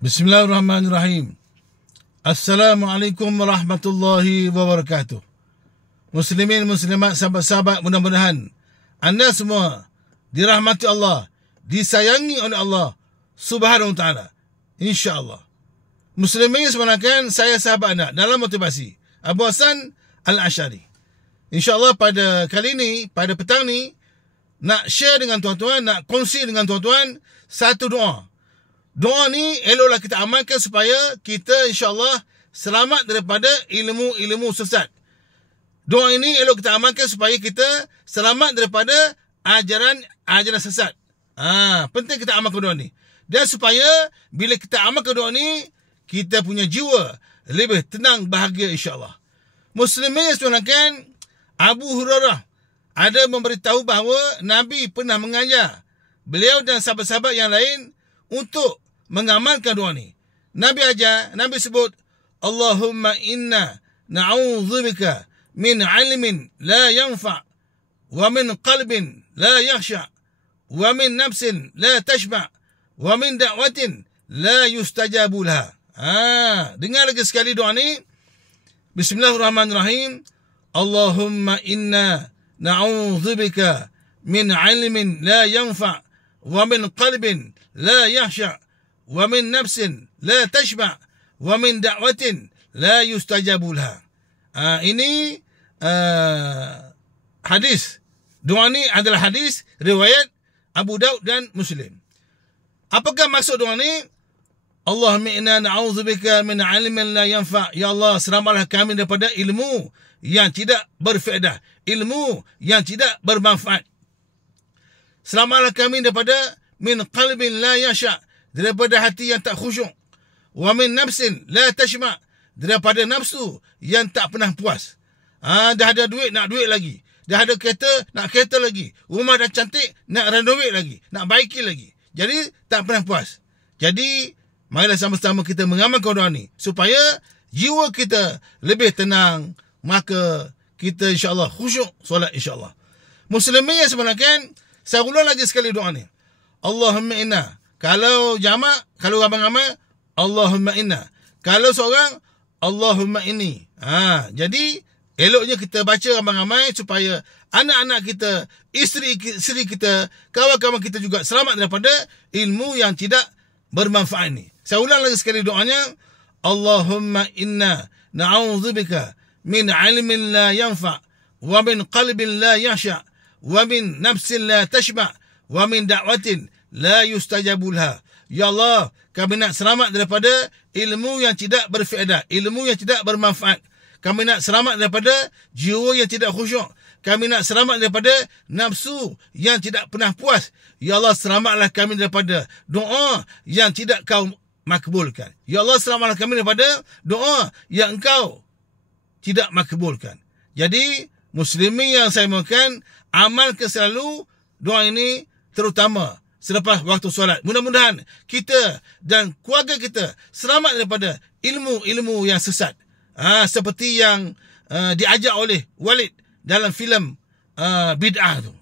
Bismillahirrahmanirrahim. Assalamualaikum warahmatullahi wabarakatuh. Muslimin, muslimat, sahabat-sahabat, mudah-mudahan anda semua dirahmati Allah, disayangi oleh Allah Subhanahu wa ta'ala, insya-Allah. Muslimin sebenarnya saya sahabat anda dalam motivasi, Abu Hasan Al-Asy'ari. InsyaAllah pada kali ini, pada petang ni, nak share dengan tuan-tuan, nak kongsi dengan tuan-tuan satu doa. Doa ni eloklah kita amalkan supaya kita insyaAllah selamat daripada ilmu-ilmu sesat. Doa ini elok kita amalkan supaya kita selamat daripada ajaran sesat. Penting kita amalkan doa ni. Dan supaya bila kita amalkan doa ni, kita punya jiwa lebih tenang, bahagia insyaAllah. Muslimin sebenarnya, Abu Hurairah ada memberitahu bahawa Nabi pernah mengajar beliau dan sahabat-sahabat yang lain untuk mengamalkan doa ni. Nabi sebut, Allahumma inna na'udzubika min ilmin la yanfa' wa min qalbin la yakhsha' wa min nafsin la tashba' wa min da'watin la yustajabu laha. Dengar lagi sekali doa ni. Bismillahirrahmanirrahim. Allahumma inna na'udzubika min ilmin la yanfa' wa min qalbin la yakhsha' wa min nafsin la tashba' wa min da'watin la yustajabu laha. Ini hadis. Doa ni adalah hadis riwayat Abu Daud dan Muslim. Apakah maksud doa ni? Allahumma inna na'udzubika min ilmin la yanfa'. Ya Allah, selamatlah kami daripada ilmu yang tidak berfaedah, ilmu yang tidak bermanfaat. Selamatlah kami daripada min qalbin la yasha', daripada hati yang tak khusyuk. Wa min nafsin la tashma', daripada nafsu yang tak pernah puas. Dah ada duit, nak duit lagi. Dah ada kereta, nak kereta lagi. Rumah dah cantik, nak renovate lagi, nak baiki lagi. Jadi tak pernah puas. Jadi marilah sama-sama kita mengamalkan doa ni supaya jiwa kita lebih tenang, maka kita insya-Allah khusyuk solat insya-Allah. Muslimin yang sebenarnya, saya ulang lagi sekali doa ni. Allahumma inna. Kalau jamak, kalau ramai-ramai, Allahumma inna. Kalau seorang, Allahumma inni. Jadi eloknya kita baca ramai-ramai supaya anak-anak kita, isteri kita, kawan-kawan kita juga selamat daripada ilmu yang tidak bermanfaat ni. Saya ulang lagi sekali doanya. Allahumma inna na'udzubika min ilmin la yanfa' wa min qalbin la yakhsha' wa min nafsin la tashba' wa min da'watin la yustajabu laha. Ya Allah, kami nak selamat daripada ilmu yang tidak berfaedah, ilmu yang tidak bermanfaat. Kami nak selamat daripada jiwa yang tidak khusyuk. Kami nak selamat daripada nafsu yang tidak pernah puas. Ya Allah, selamatlah kami daripada doa yang tidak kau makbulkan. Ya Allah, selamatlah kami daripada doa yang engkau tidak makbulkan. Jadi, muslimin yang saya mahukan, amalkan selalu doa ini, terutama selepas waktu solat. Mudah-mudahan kita dan keluarga kita selamat daripada ilmu-ilmu yang sesat. Seperti yang diajak oleh Walid dalam filem Bid'ah tu.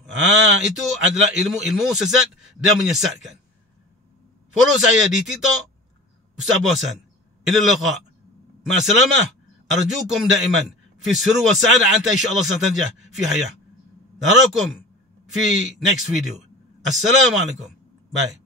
Itu adalah ilmu-ilmu sesat dan menyesatkan. Follow saya di TikTok, Ustaz Abu Hasan. Ila liqa. Ma'assalamah. Arjukum daiman fi sirr wa sa'adah anta insyaAllah satanjah fi hayah. Narakum fi next video. Assalamualaikum. Bye.